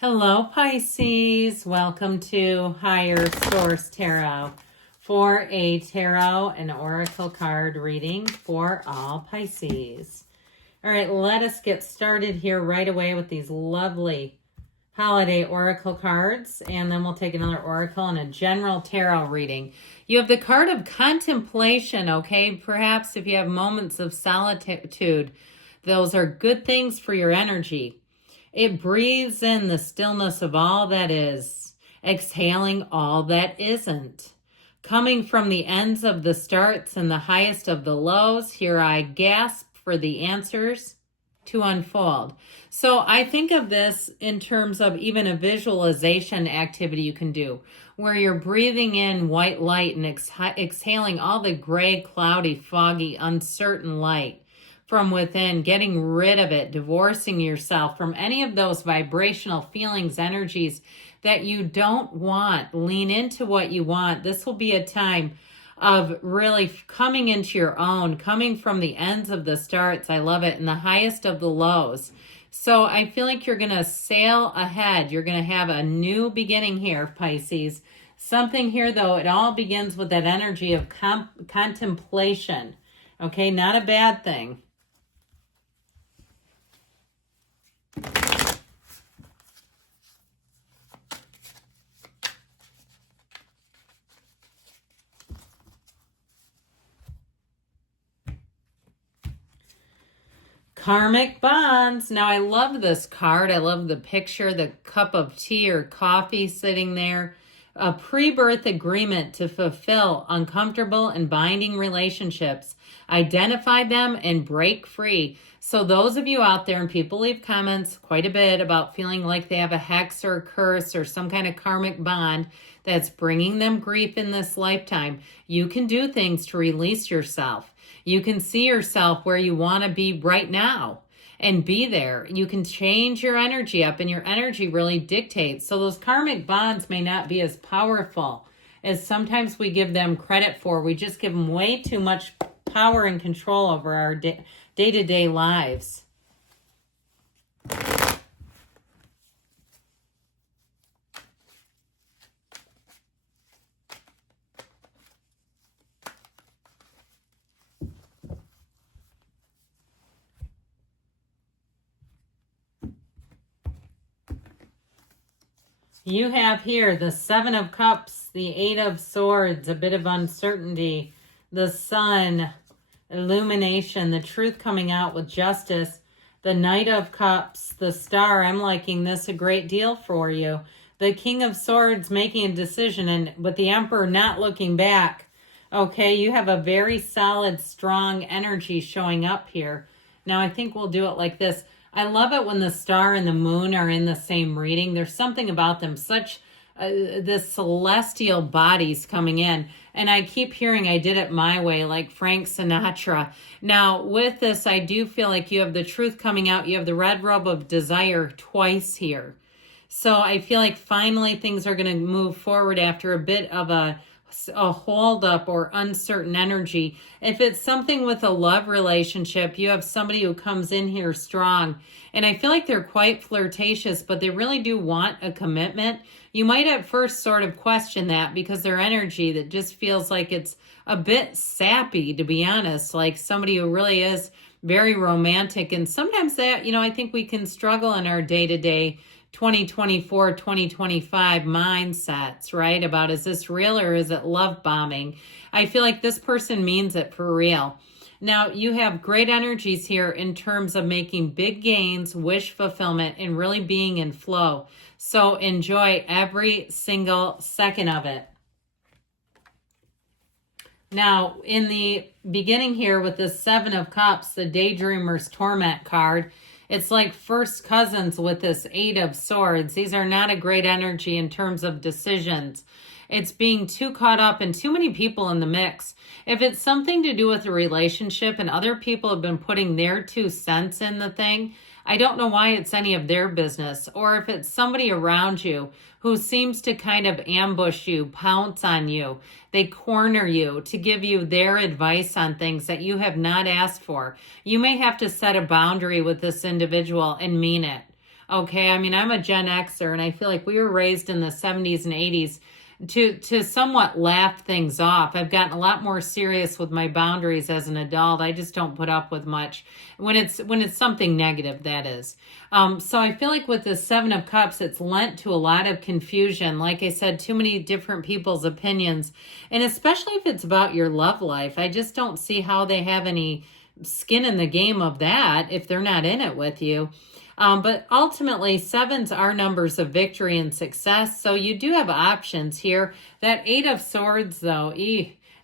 Hello, Pisces. Welcome to Higher Source Tarot for a tarot and oracle card reading for all Pisces. All right, let us get started here right away with these lovely holiday oracle cards, and then we'll take another oracle and a general tarot reading. You have the card of contemplation, okay? Perhaps if you have moments of solitude, those are good things for your energy. It breathes in the stillness of all that is, exhaling all that isn't. Coming from the ends of the starts and the highest of the lows, here I gasp for the answers to unfold. So I think of this in terms of even a visualization activity you can do, where you're breathing in white light and exhaling all the gray, cloudy, foggy, uncertain light from within, getting rid of it, divorcing yourself from any of those vibrational feelings, energies that you don't want. Lean into what you want. This will be a time of really coming into your own, coming from the ends of the starts. I love it. And the highest of the lows. So I feel like you're going to sail ahead. You're going to have a new beginning here, Pisces. Something here, though, it all begins with that energy of contemplation. Okay, not a bad thing. Karmic bonds. Now, I love this card. I love the picture, the cup of tea or coffee sitting there. A pre-birth agreement to fulfill uncomfortable and binding relationships. Identify them and break free. So those of you out there, and people leave comments quite a bit about feeling like they have a hex or a curse or some kind of karmic bond that's bringing them grief in this lifetime, you can do things to release yourself. You can see yourself where you want to be right now and be there. You can change your energy up, and your energy really dictates. So those karmic bonds may not be as powerful as sometimes we give them credit for. We just give them way too much power and control over our day-to-day lives. You have here the Seven of Cups, the Eight of Swords, a bit of uncertainty, the Sun, illumination, the truth coming out with justice, the Knight of Cups, the Star. I'm liking this a great deal for you. The King of Swords making a decision, and with the Emperor not looking back. Okay, you have a very solid, strong energy showing up here. Now, I think we'll do it like this. I love it when the star and the moon are in the same reading. There's something about them, such this celestial bodies coming in. And I keep hearing I did it my way, like Frank Sinatra. Now, with this, I do feel like you have the truth coming out. You have the red robe of desire twice here. So I feel like finally things are going to move forward after a bit of a hold up or uncertain energy. If it's something with a love relationship, you have somebody who comes in here strong. And I feel like they're quite flirtatious, but they really do want a commitment. You might at first sort of question that because their energy that just feels like it's a bit sappy, to be honest, like somebody who really is very romantic. And sometimes that, I think we can struggle in our day-to-day 2024, 2025 mindsets, right? About is this real or is it love bombing? I feel like this person means it for real. Now, you have great energies here in terms of making big gains, wish fulfillment, and really being in flow. So enjoy every single second of it. Now, in the beginning here with the Seven of Cups, the Daydreamer's Torment card, it's like first cousins with this Eight of Swords. These are not a great energy in terms of decisions. It's being too caught up and too many people in the mix. If it's something to do with a relationship and other people have been putting their 2 cents in the thing, I don't know why it's any of their business. Or if it's somebody around you who seems to kind of ambush you, pounce on you, they corner you to give you their advice on things that you have not asked for. You may have to set a boundary with this individual and mean it. Okay, I mean, I'm a Gen Xer, and I feel like we were raised in the 70s and 80s to somewhat laugh things off. I've gotten a lot more serious with my boundaries as an adult. I just don't put up with much when it's something negative, that is. So I feel like with the Seven of Cups, it's lent to a lot of confusion. Like I said, too many different people's opinions, and especially if it's about your love life. I just don't see how they have any skin in the game of that if they're not in it with you. But ultimately, sevens are numbers of victory and success. So you do have options here. That Eight of Swords, though,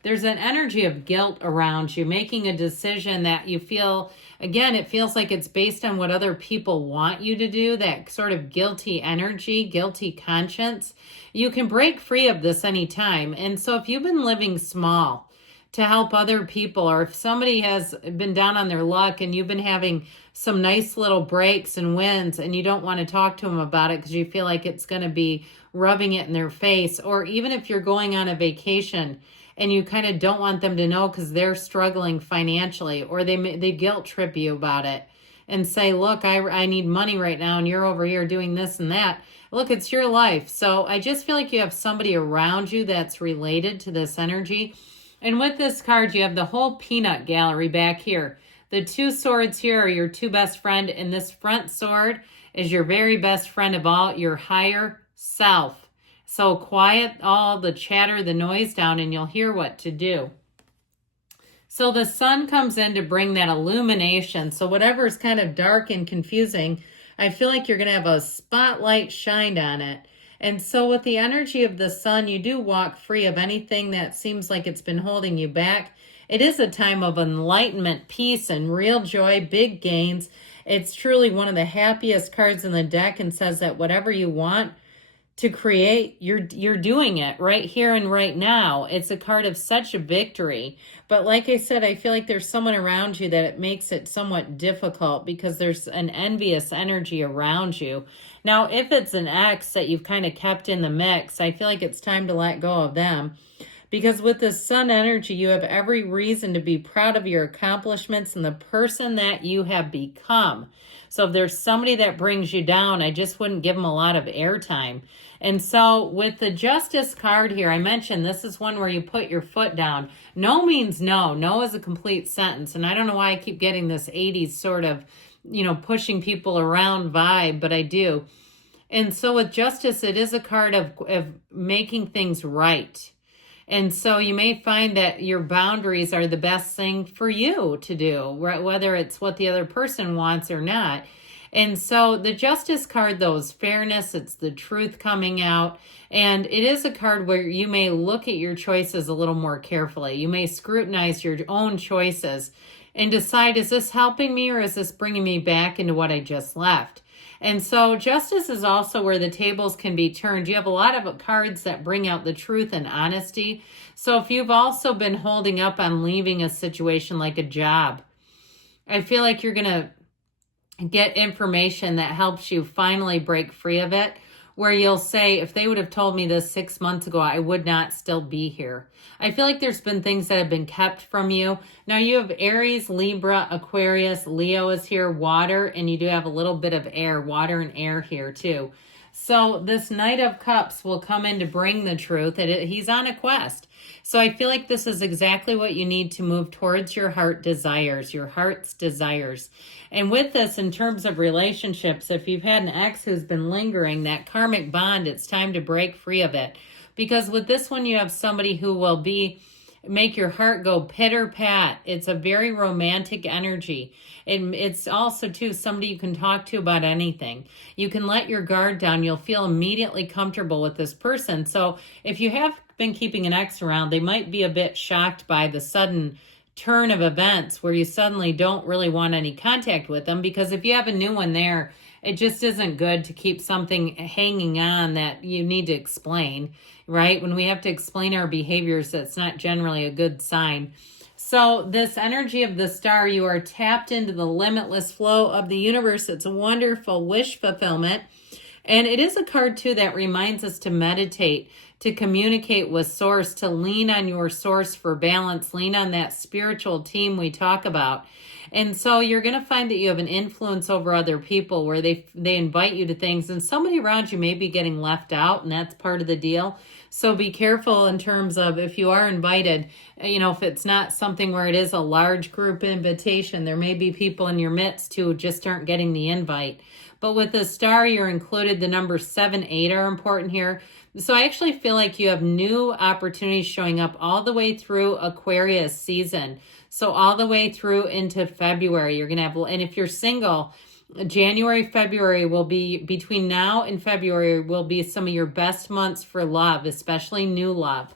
there's an energy of guilt around you, making a decision that you feel, again, it feels like it's based on what other people want you to do, that sort of guilty energy, guilty conscience. You can break free of this anytime. And so if you've been living small to help other people, or if somebody has been down on their luck and you've been having some nice little breaks and wins and you don't want to talk to them about it because you feel like it's going to be rubbing it in their face, or even if you're going on a vacation and you kind of don't want them to know because they're struggling financially, or they guilt trip you about it and say, look, I need money right now and you're over here doing this and that. Look, it's your life. So I just feel like you have somebody around you that's related to this energy. And with this card, you have the whole peanut gallery back here. The two swords here are your two best friend, and this front sword is your very best friend of all, your higher self. So quiet all the chatter, the noise down, and you'll hear what to do. So the sun comes in to bring that illumination. So whatever's kind of dark and confusing, I feel like you're going to have a spotlight shined on it. And so with the energy of the sun, you do walk free of anything that seems like it's been holding you back. It is a time of enlightenment, peace, and real joy, big gains. It's truly one of the happiest cards in the deck, and says that whatever you want to create, you're doing it right here and right now. It's a card of such a victory. But like I said, I feel like there's someone around you that it makes it somewhat difficult because there's an envious energy around you. Now, if it's an ex that you've kind of kept in the mix, I feel like it's time to let go of them. Because with the sun energy, you have every reason to be proud of your accomplishments and the person that you have become. So if there's somebody that brings you down, I just wouldn't give them a lot of airtime. And so with the Justice card here, I mentioned this is one where you put your foot down. No means no. No is a complete sentence. And I don't know why I keep getting this 80s sort of, pushing people around vibe, but I do. And so with Justice, it is a card of making things right. And so you may find that your boundaries are the best thing for you to do, whether it's what the other person wants or not. And so the Justice card, though, is fairness. It's the truth coming out. And it is a card where you may look at your choices a little more carefully. You may scrutinize your own choices and decide, is this helping me or is this bringing me back into what I just left? And so Justice is also where the tables can be turned. You have a lot of cards that bring out the truth and honesty. So if you've also been holding up on leaving a situation like a job, I feel like you're going to get information that helps you finally break free of it, where you'll say, if they would have told me this 6 months ago, I would not still be here. I feel like there's been things that have been kept from you. Now you have Aries, Libra, Aquarius, Leo is here, water, and you do have a little bit of air, water and air here too. So this Knight of Cups will come in to bring the truth. He's on a quest. So I feel like this is exactly what you need to move towards your heart desires, your heart's desires. And with this, in terms of relationships, if you've had an ex who's been lingering, that karmic bond, it's time to break free of it. Because with this one, you have somebody who will make your heart go pitter-pat. It's a very romantic energy. And it's also, too, somebody you can talk to about anything. You can let your guard down. You'll feel immediately comfortable with this person. So if you have been keeping an ex around, they might be a bit shocked by the sudden turn of events where you suddenly don't really want any contact with them. Because if you have a new one there, it just isn't good to keep something hanging on that you need to explain, right? When we have to explain our behaviors, that's not generally a good sign. So this energy of the star, you are tapped into the limitless flow of the universe. It's a wonderful wish fulfillment. And it is a card, too, that reminds us to meditate, to communicate with source, to lean on your source for balance, lean on that spiritual team we talk about. And so you're going to find that you have an influence over other people where they invite you to things, and somebody around you may be getting left out, and that's part of the deal. So be careful in terms of if you are invited, if it's not something where it is a large group invitation, there may be people in your midst who just aren't getting the invite. But with the star, you're included. The numbers 7, 8 are important here. So I actually feel like you have new opportunities showing up all the way through Aquarius season. So all the way through into February, you're going to have, and if you're single, January, February will be, between now and February will be some of your best months for love, especially new love.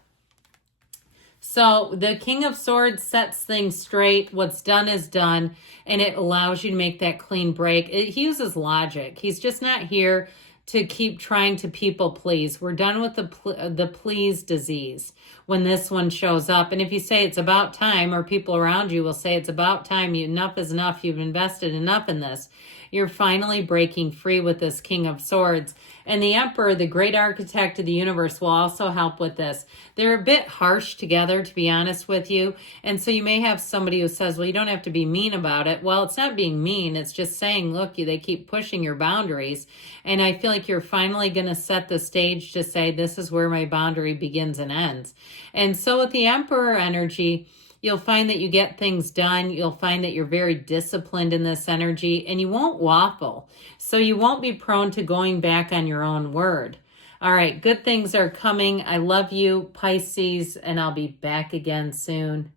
So the King of Swords sets things straight. What's done is done, and it allows you to make that clean break. He uses logic. He's just not here to keep trying to people please. We're done with the please disease when this one shows up. And if you say it's about time, or people around you will say it's about time, enough is enough, you've invested enough in this, you're finally breaking free with this King of Swords. And the Emperor, the great architect of the universe, will also help with this. They're a bit harsh together, to be honest with you. And so you may have somebody who says, well, you don't have to be mean about it. Well, it's not being mean. It's just saying, look, they keep pushing your boundaries. And I feel like you're finally going to set the stage to say, this is where my boundary begins and ends. And so with the Emperor energy, you'll find that you get things done. You'll find that you're very disciplined in this energy, and you won't waffle. So you won't be prone to going back on your own word. All right, good things are coming. I love you, Pisces, and I'll be back again soon.